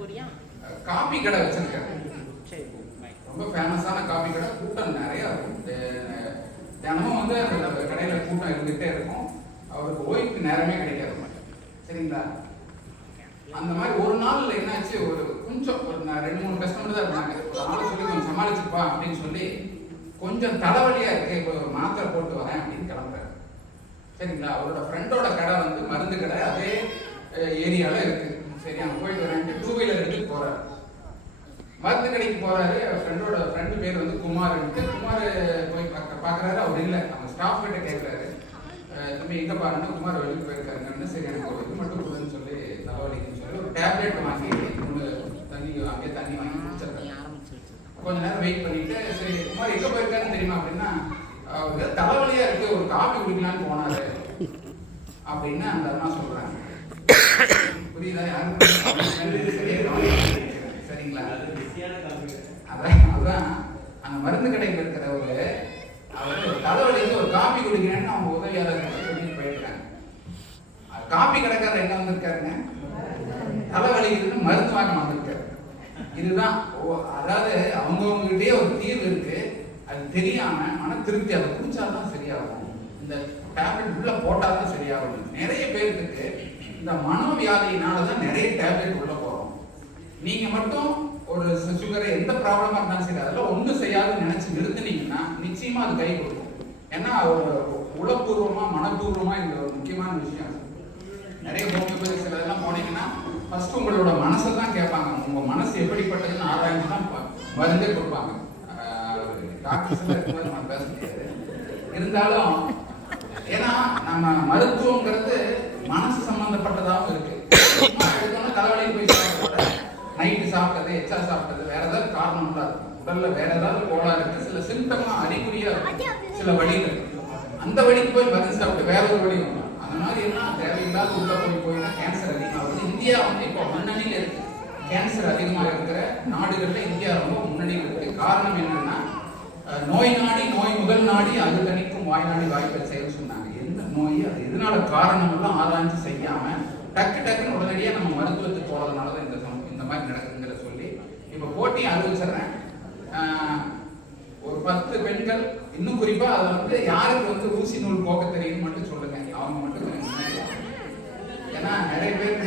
போறியா காபி கடை வச்சிருக்காரு ரொம்ப ஃபேமஸான காபி கடை. கூட்டம் நிறைய இருக்கும். தினமும் வந்து அந்த கடையில கூட்டம் இருந்துகிட்டே இருக்கும். அவருக்கு ஓய்வுக்கு நேரமே கிடைக்காது. சரிங்களா? அந்த மாதிரி ஒரு நாள்ல என்னாச்சு? ஒரு கொஞ்சம் ஒரு ரெண்டு மூணு கஸ்டமர் தான் இருந்தாங்க. ஒரு ஆளை சொல்லி கொஞ்சம் சமாளிச்சுப்பா அப்படின்னு சொல்லி கொஞ்சம் தலைவலியா இருக்கு. இப்போ ஒரு மாத்திரை போட்டு வரேன் அப்படின்னு கிளம்புறாரு. சரிங்களா? அவரோட ஃப்ரெண்டோட கடை வந்து மருந்து கடை. அதே ஏரியால இருக்கு. சரி அங்க போயிட்டு வரேன் டூ வீலர் எடுத்துட்டு போறாரு. மருந்து கடைக்கு போறாரு. ஃப்ரெண்டோட ஃப்ரெண்டு பேர் வந்து குமார்ன்ட்டு. குமார் போய் பார்க்க பார்க்கறாரு. அவர் இல்லை. அவங்க ஸ்டாஃப் கிட்ட கேட்குறாரு தம்பி எங்க பாருன்னா குமார் வெளியே போயிருக்காருங்கன்னு சரி எனக்கு ஒரு இது மட்டும் கொடுன்னு சொல்லி தலைவலிக்குன்னு சொல்லி ஒரு டேப்லெட் வாங்கி தண்ணி அங்கே தண்ணி வாங்கி குடிச்சிருக்காங்க கொஞ்ச நேரம் வெயிட் பண்ணிட்டு சரி குமார் எங்கே போயிருக்காருன்னு தெரியுமா அப்படின்னா தலைவலியா இருக்கு ஒரு காஃபி குடிக்கலான்னு போனாரு. அப்படின்னு அந்த அம்மா சொல்றாங்க. புரியுதா யாரும் சரிங்களா? அதான் அதான். அந்த மருந்து கடையில் இருக்கிறவரு அவர் தலைவலிக்கு ஒரு காப்பி குடிக்கிறேன்னு அவங்க உதவியாளர் சொல்லிட்டு போயிருக்காங்க காப்பி கடைக்காரர் என்ன வந்திருக்காருங்க? தலைவலிக்குதுன்னு மருந்து வாங்க வந்திருக்காரு. இதுதான் ஓ- அதாவது அவங்கவுங்ககிட்டயே ஒரு தீர்வு இருக்கு. அது தெரியாம மன திருப்தி அதை குடிச்சாதான் சரியாகும். இந்த டேப்லெட் உள்ள போட்டாதான் சரியாகும். நிறைய பேருக்கு இந்த மனோவியாதியினால தான் நிறைய டேப்லெட் உள்ள போறோம். நீங்க மட்டும் ஒரு சுகரை எந்த ப்ராப்ளமா இருந்தாலும் சரி அதெல்லாம் ஒன்றும் செய்யாதுன்னு நினைச்சு நிறுத்தினீங்கன்னா நிச்சயமா அது கை கொடுக்கும். ஏன்னா ஒரு உளப்பூர்வமா மனப்பூர்வமா இது ஒரு முக்கியமான விஷயம். நிறைய ஹோமியோபதி சில இதெல்லாம் போனீங்கன்னா ஃபர்ஸ்ட் உங்களோட மனசை தான் கேட்பாங்க. உங்க மனசு எப்படிப்பட்டதுன்னு ஆராய்ந்து தான் ப- மருந்தே கொடுப்பாங்க. டாக்டர்ஸ் நம்ம பேச முடியாது. இருந்தாலும் ஏன்னா நம்ம மருத்துவங்கிறது மனசு சம்பந்தப்பட்டதாகவும் இருக்கு. தலைவலி போய் நைட்டு சாப்பிட்டது எச்சா சாப்பிட்டது வேற ஏதாவது காரணம் தான் இருக்கும் உடல்ல வேற ஏதாவது கோளாறு இருக்கு. சில சிம்டமா அறிகுறியா இருக்கும். சில வழிகள். அந்த வழிக்கு போய் மருந்து சாப்பிட்டு வேற ஒரு வழி வரும் அந்த மாதிரி எல்லாம் தேவையில்லாத உள்ள போய் போய் கேன்சர் அதிகமாகுது. இந்தியா வந்து இப்போ முன்னணியில் இருக்கு. கேன்சர் அதிகமாக இருக்கிற நாடுகளில் இந்தியா ரொம்ப முன்னணியில் இருக்கு. காரணம் என்னன்னா நோய் நாடி நோய் முதல் நாடி அது தணிக்கும் வாய் நாடி வாய்ப்பை சொன்னாங்க நோய் அது எதனால காரணம் எல்லாம் ஆராய்ச்சி செய்யாம டக்கு டக்குன்னு உடனடியாக நம்ம மருத்துவத்துக்கு போறதுனாலதான் இந்த சம- இந்த மாதிரி நடக்குங்கிற சொல்லி இப்போ போட்டி அறிவிச்சிடுறேன். ஒரு பத்து பெண்கள் இன்னும் குறிப்பா அது வந்து யாருக்கு வந்து ஊசி நூல் போக்க தெரியும் மட்டும் சொல்லுங்க. அவங்க மட்டும் ஏன்னா நிறைய பேர்